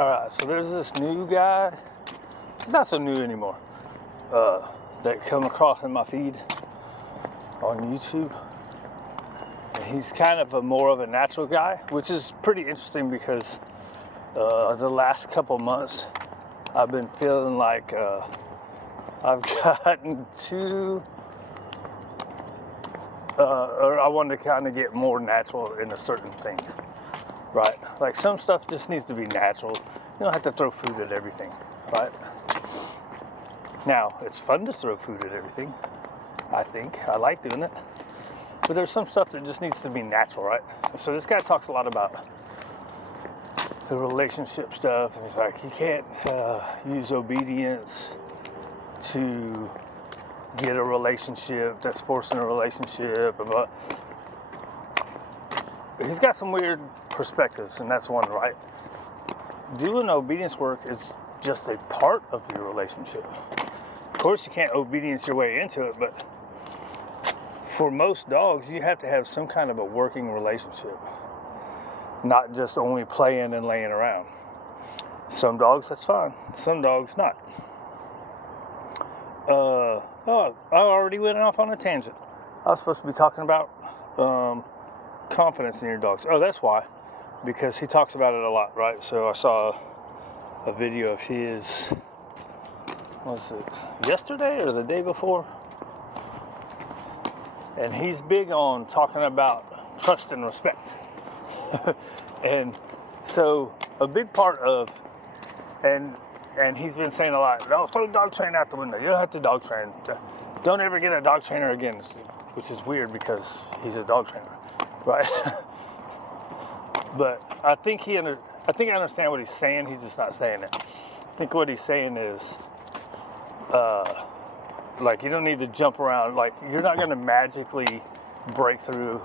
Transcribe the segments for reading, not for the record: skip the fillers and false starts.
Alright, so there's this new guy, not so new anymore, that come across in my feed on YouTube. And he's kind of more of a natural guy, which is pretty interesting because the last couple months I've been feeling like I've gotten too, or I wanted to kind of get more natural into certain things. Right, like some stuff just needs to be natural. You don't have to throw food at everything, right? Now, it's fun to throw food at everything, I think. I like doing it. But there's some stuff that just needs to be natural, right? So this guy talks a lot about the relationship stuff, and he's like, you can't use obedience to get a relationship that's forcing a relationship. He's got some weird perspectives, and that's one, right? Doing obedience work is just a part of your relationship. Of course, you can't obedience your way into it, but for most dogs, you have to have some kind of a working relationship, not just only playing and laying around. Some dogs, that's fine. Some dogs, not. I already went off on a tangent. I was supposed to be talking about confidence in your dogs. Oh, that's why. Because he talks about it a lot, right? So I saw a video of his, was it yesterday or the day before? And he's big on talking about trust and respect. And so a big part of, and he's been saying a lot, don't throw dog train out the window. You don't have to dog train. Don't ever get a dog trainer again, which is weird because he's a dog trainer, right? But I think I understand what he's saying. He's just not saying it. I think what he's saying is, like, you don't need to jump around. Like, you're not going to magically break through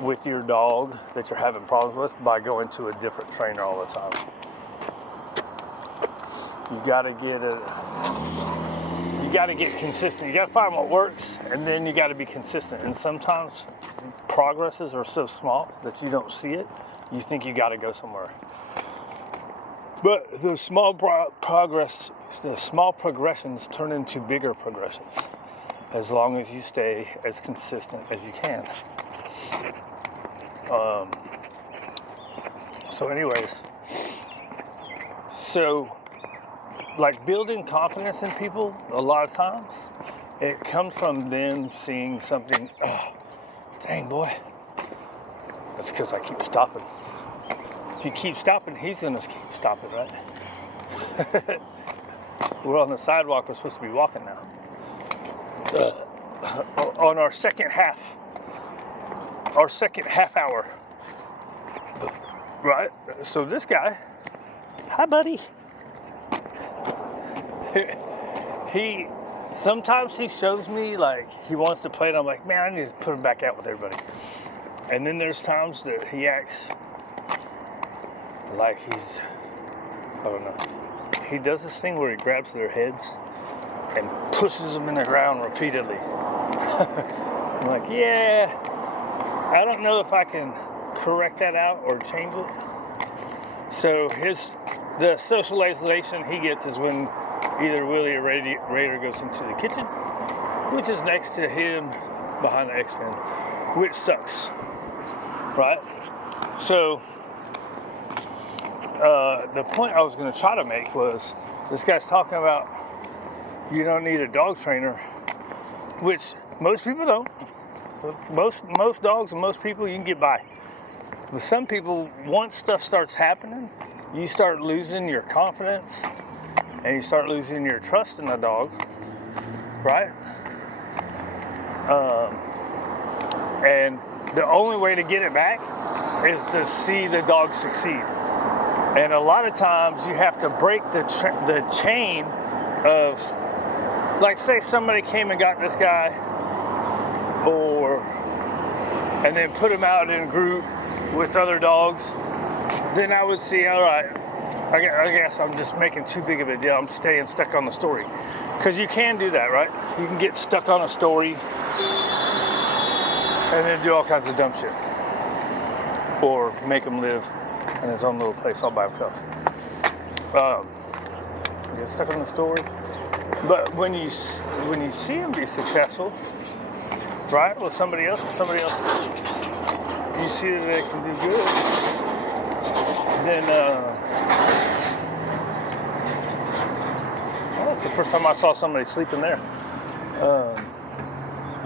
with your dog that you're having problems with by going to a different trainer all the time. You got to get consistent. You got to find what works, and then you got to be consistent. And sometimes progresses are so small that you don't see it. You think you got to go somewhere. But the small progressions turn into bigger progressions as long as you stay as consistent as you can. So like building confidence in people, a lot of times, it comes from them seeing something, oh, dang boy, that's because I keep stopping. If you keep stopping, he's going to keep stopping, right? We're on the sidewalk, we're supposed to be walking now. On our second half hour, right? So this guy, hi buddy. Sometimes he shows me like he wants to play, and I'm like, man, I need to put him back out with everybody. And then there's times that he acts like he's, I don't know. He does this thing where he grabs their heads and pushes them in the ground repeatedly. I'm like, yeah, I don't know if I can correct that out or change it. So the socialization he gets is when either Willie or Raider goes into the kitchen, which is next to him behind the X-Pen, which sucks, right? So the point I was going to try to make was this guy's talking about you don't need a dog trainer, which most people don't. Most dogs and most people you can get by. But some people, once stuff starts happening, you start losing your confidence and you start losing your trust in the dog, right? And the only way to get it back is to see the dog succeed. And a lot of times you have to break the chain of, like, say somebody came and got this guy, and then put him out in a group with other dogs. Then I would see, all right, I guess I'm just making too big of a deal. I'm staying stuck on the story. Because you can do that, right? You can get stuck on a story and then do all kinds of dumb shit. Or make him live in his own little place all by himself. Get stuck on the story. But when you see them be successful, right, with somebody else, you see that they can do good, then well, that's the first time I saw somebody sleeping there.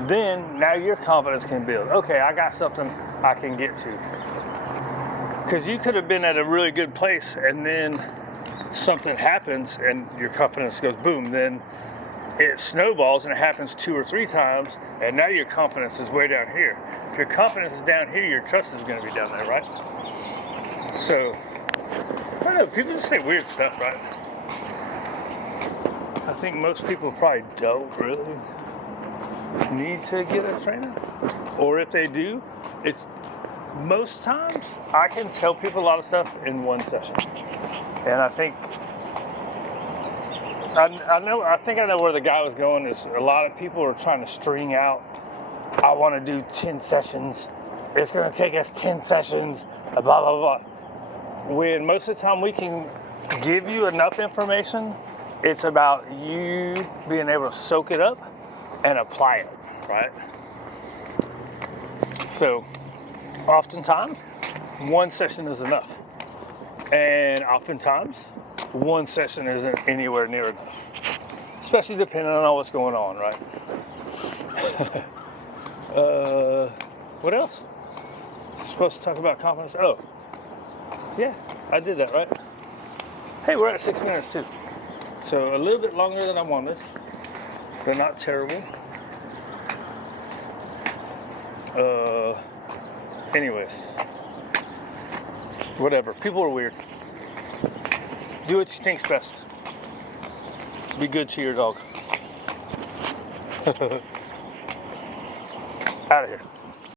Then now your confidence can build. Okay, I got something I can get to. Because you could have been at a really good place and then something happens and your confidence goes boom. Then it snowballs and it happens 2 or 3 times and now your confidence is way down here. If your confidence is down here, your trust is going to be down there, right? So, I don't know, people just say weird stuff, right? I think most people probably don't really need to get a trainer. Or if they do, it's most times I can tell people a lot of stuff in one session. And I think I know where the guy was going. Is a lot of people are trying to string out, I want to do 10 sessions. It's going to take us 10 sessions, blah, blah, blah. When most of the time we can give you enough information, it's about you being able to soak it up and apply it, right? So, oftentimes, one session is enough. And oftentimes, one session isn't anywhere near enough. Especially depending on what's going on, right? What else? Supposed to talk about confidence? Oh, yeah, I did that, right? Hey, we're at 6 minutes too. So a little bit longer than I wanted, but not terrible. Anyways, whatever. People are weird. Do what you think's best. Be good to your dog. Out of here.